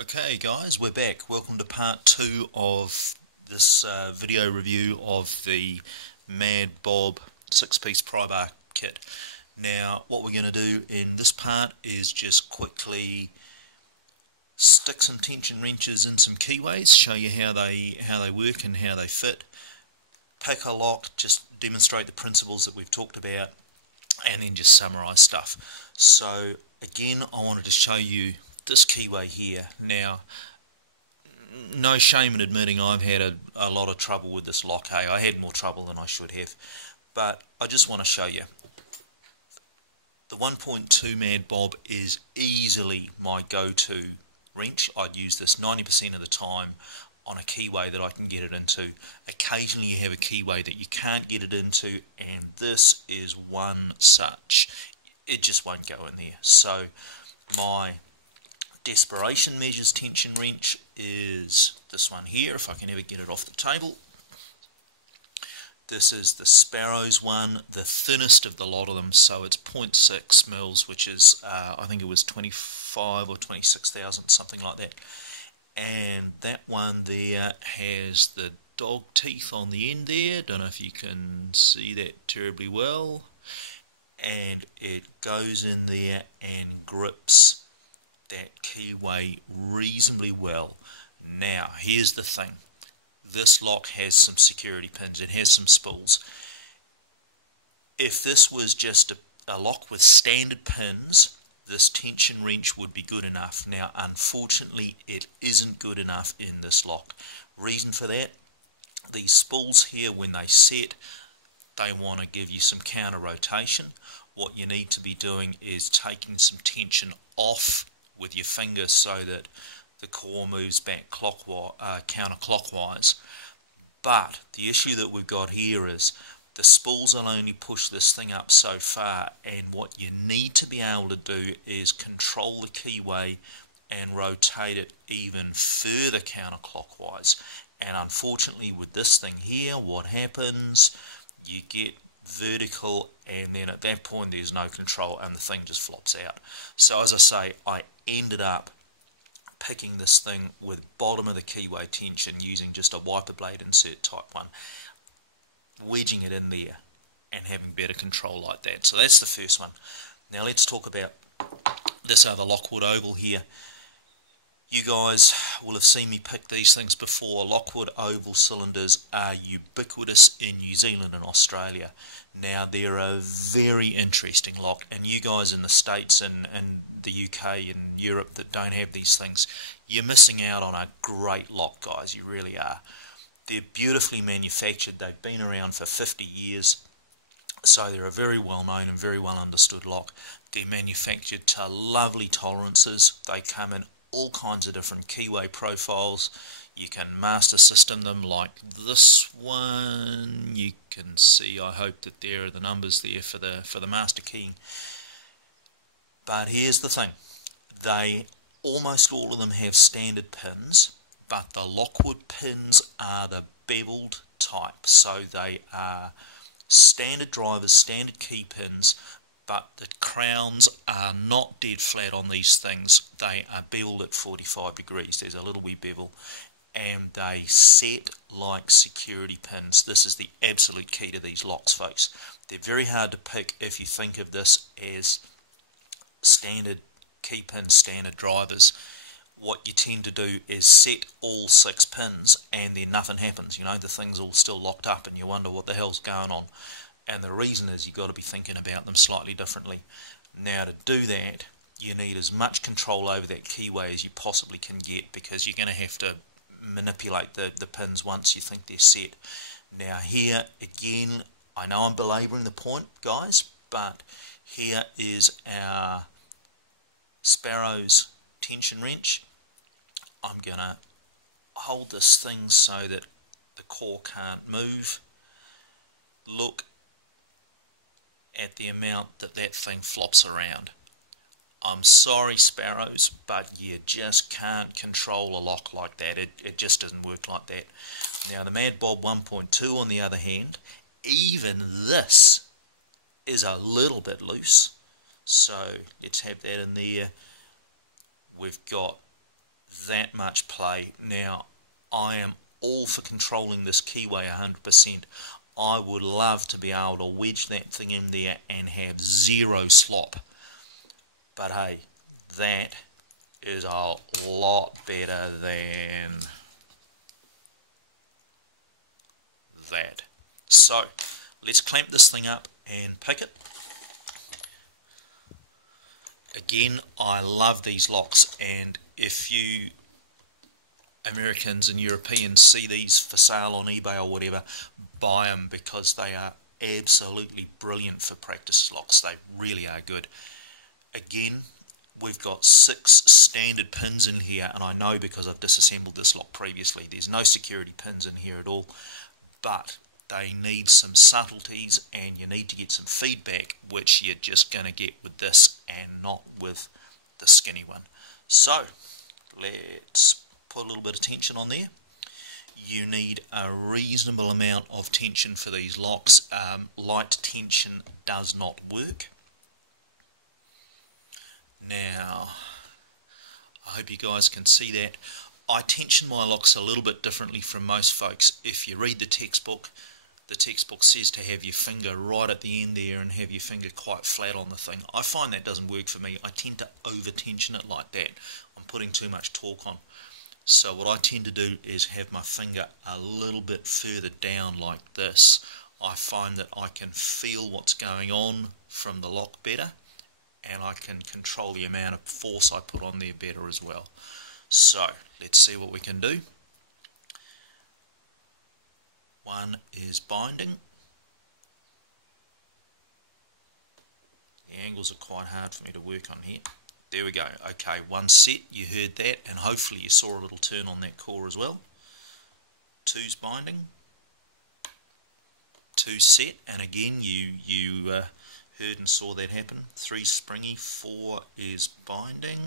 Okay guys, we're back. Welcome to part 2 of this video review of the Mad Bob 6-piece pry bar kit. Now what we're going to do in this part is just quickly stick some tension wrenches in some keyways, show you how they work and how they fit, pick a lock, just demonstrate the principles that we've talked about, and then just summarise stuff. So again, I wanted to show you this keyway here. Now, no shame in admitting I've had a lot of trouble with this lock. Hey, I had more trouble than I should have, but I just want to show you. The 1.2 Mad Bob is easily my go-to wrench. I'd use this 90% of the time on a keyway that I can get it into. Occasionally you have a keyway that you can't get it into, and this is one such. It just won't go in there. So my desperation measures tension wrench is this one here, if I can ever get it off the table. This is the Sparrows one, the thinnest of the lot of them, so it's 0.6 mils, which is I think it was 25 or 26,000, something like that. And that one there has the dog teeth on the end there. Don't know if you can see that terribly well. And it goes in there and grips that keyway reasonably well. Now here's the thing, this lock has some security pins, it has some spools. If this was just a lock with standard pins, this tension wrench would be good enough. Now unfortunately it isn't good enough in this lock. Reason for that, these spools here, when they set, they want to give you some counter rotation. What you need to be doing is taking some tension off with your finger so that the core moves back counterclockwise. But the issue that we've got here is the spools will only push this thing up so far, and what you need to be able to do is control the keyway and rotate it even further counterclockwise. And unfortunately with this thing here, what happens, you get vertical, and then at that point there's no control and the thing just flops out. So as I say, I ended up picking this thing with bottom of the keyway tension using just a wiper blade insert type one, wedging it in there and having better control like that. So that's the first one. Now let's talk about this other Lockwood oval here. You guys will have seen me pick these things before. Lockwood oval cylinders are ubiquitous in New Zealand and Australia. Now they're a very interesting lock, and you guys in the States and the UK and Europe that don't have these things, you're missing out on a great lock, guys, you really are. They're beautifully manufactured, they've been around for 50 years, so they're a very well known and very well understood lock. They're manufactured to lovely tolerances, they come in all kinds of different keyway profiles. You can master system them like this one. You can see, I hope that there are the numbers there for the master keying. But here's the thing, they almost all of them have standard pins, but the Lockwood pins are the beveled type, so they are standard drivers, standard key pins, but the crowns are not dead flat on these things. They are beveled at 45 degrees. There's a little wee bevel, and they set like security pins. This is the absolute key to these locks, folks. They're very hard to pick if you think of this as standard key pins, standard drivers. What you tend to do is set all 6 pins and then nothing happens. You know, the thing's all still locked up and you wonder what the hell's going on. And the reason is you've got to be thinking about them slightly differently. Now to do that, you need as much control over that keyway as you possibly can get, because you're going to have to manipulate the pins once you think they're set. Now here again, I know I'm belabouring the point, guys, but here is our Sparrows tension wrench. I'm going to hold this thing so that the core can't move. Look at the amount that thing flops around. I'm sorry, Sparrows, but you just can't control a lock like that. It just doesn't work like that. Now the Mad Bob 1.2 on the other hand, even this is a little bit loose. So let's have that in there. We've got that much play. Now, I am all for controlling this keyway 100%. I would love to be able to wedge that thing in there and have zero slop. But hey, that is a lot better than that. So, let's clamp this thing up and pick it. Again, I love these locks, and if you Americans and Europeans see these for sale on eBay or whatever, buy them, because they are absolutely brilliant for practice locks. They really are good. Again, we've got 6 standard pins in here, and I know because I've disassembled this lock previously, there's no security pins in here at all, but they need some subtleties, and you need to get some feedback, which you're just going to get with this and not with the skinny one. So let's put a little bit of tension on there. You need a reasonable amount of tension for these locks. Light tension does not work. Now, I hope you guys can see that. I tension my locks a little bit differently from most folks. If you read the textbook says to have your finger right at the end there and have your finger quite flat on the thing. I find that doesn't work for me. I tend to over tension it like that. I'm putting too much torque on. So what I tend to do is have my finger a little bit further down like this. I find that I can feel what's going on from the lock better, and I can control the amount of force I put on there better as well. So let's see what we can do. One is binding. The angles are quite hard for me to work on here. There we go. Okay, one set, you heard that, and hopefully you saw a little turn on that core as well. 2's binding. 2 set, and again you heard and saw that happen. 3 springy. 4 is binding.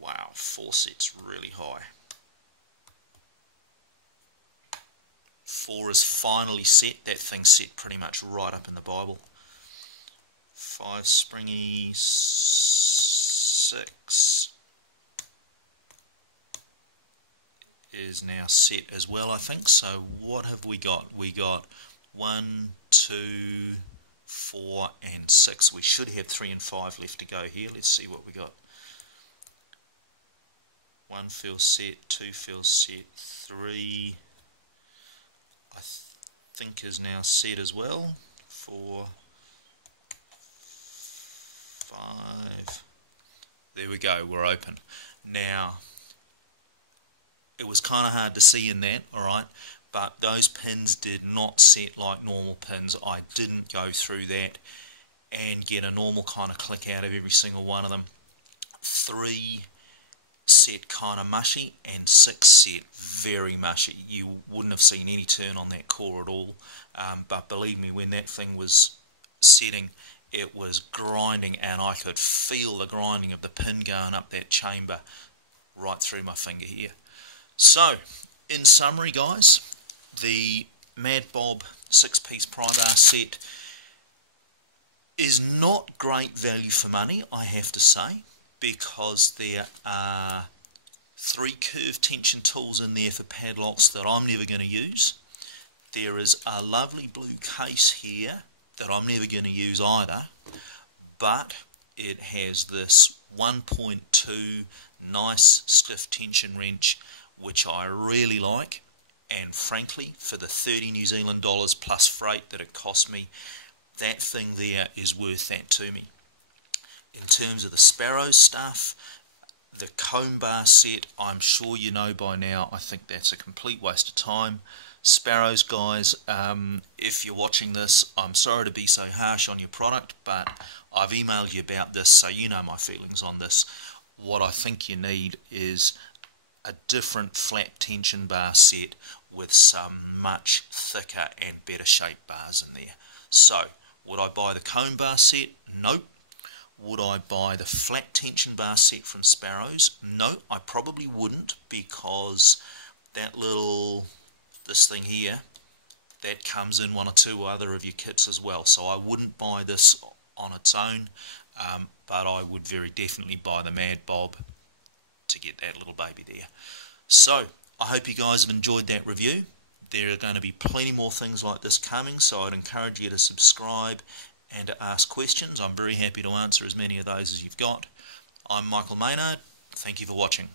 Wow, 4 set's really high. 4 is finally set. That thing's set pretty much right up in the Bible. 5 springy. 6 is now set as well, I think. So what have we got? We got 1, 2, 4 and 6. We should have 3 and 5 left to go here. Let's see what we got. 1 feels set, 2 feels set, 3 I think is now set as well. 4, 5. There we go, we're open. Now, it was kind of hard to see in that, alright, but those pins did not set like normal pins. I didn't go through that and get a normal kind of click out of every single one of them. 3 set kind of mushy, and 6 set very mushy. You wouldn't have seen any turn on that core at all, but believe me, when that thing was setting, it was grinding, and I could feel the grinding of the pin going up that chamber right through my finger here. So, in summary guys, the Mad Bob 6-piece pry bar set is not great value for money, I have to say, because there are 3 curved tension tools in there for padlocks that I'm never going to use. There is a lovely blue case here that I'm never going to use either, but it has this 1.2 nice stiff tension wrench, which I really like, and frankly, for the 30 New Zealand dollars plus freight that it cost me, that thing there is worth that to me. In terms of the Sparrows stuff, the comb bar set, I'm sure you know by now, I think that's a complete waste of time. Sparrows guys, if you're watching this, I'm sorry to be so harsh on your product, but I've emailed you about this, so you know my feelings on this. What I think you need is a different flat tension bar set with some much thicker and better shaped bars in there. So, would I buy the comb bar set? Nope. Would I buy the flat tension bar set from Sparrows? No, I probably wouldn't, because that this thing here, that comes in 1 or 2 other of your kits as well. So I wouldn't buy this on its own. but I would very definitely buy the Mad Bob to get that little baby there. So I hope you guys have enjoyed that review. There are going to be plenty more things like this coming, so I'd encourage you to subscribe and to ask questions. I'm very happy to answer as many of those as you've got. I'm Michael Maynard. Thank you for watching.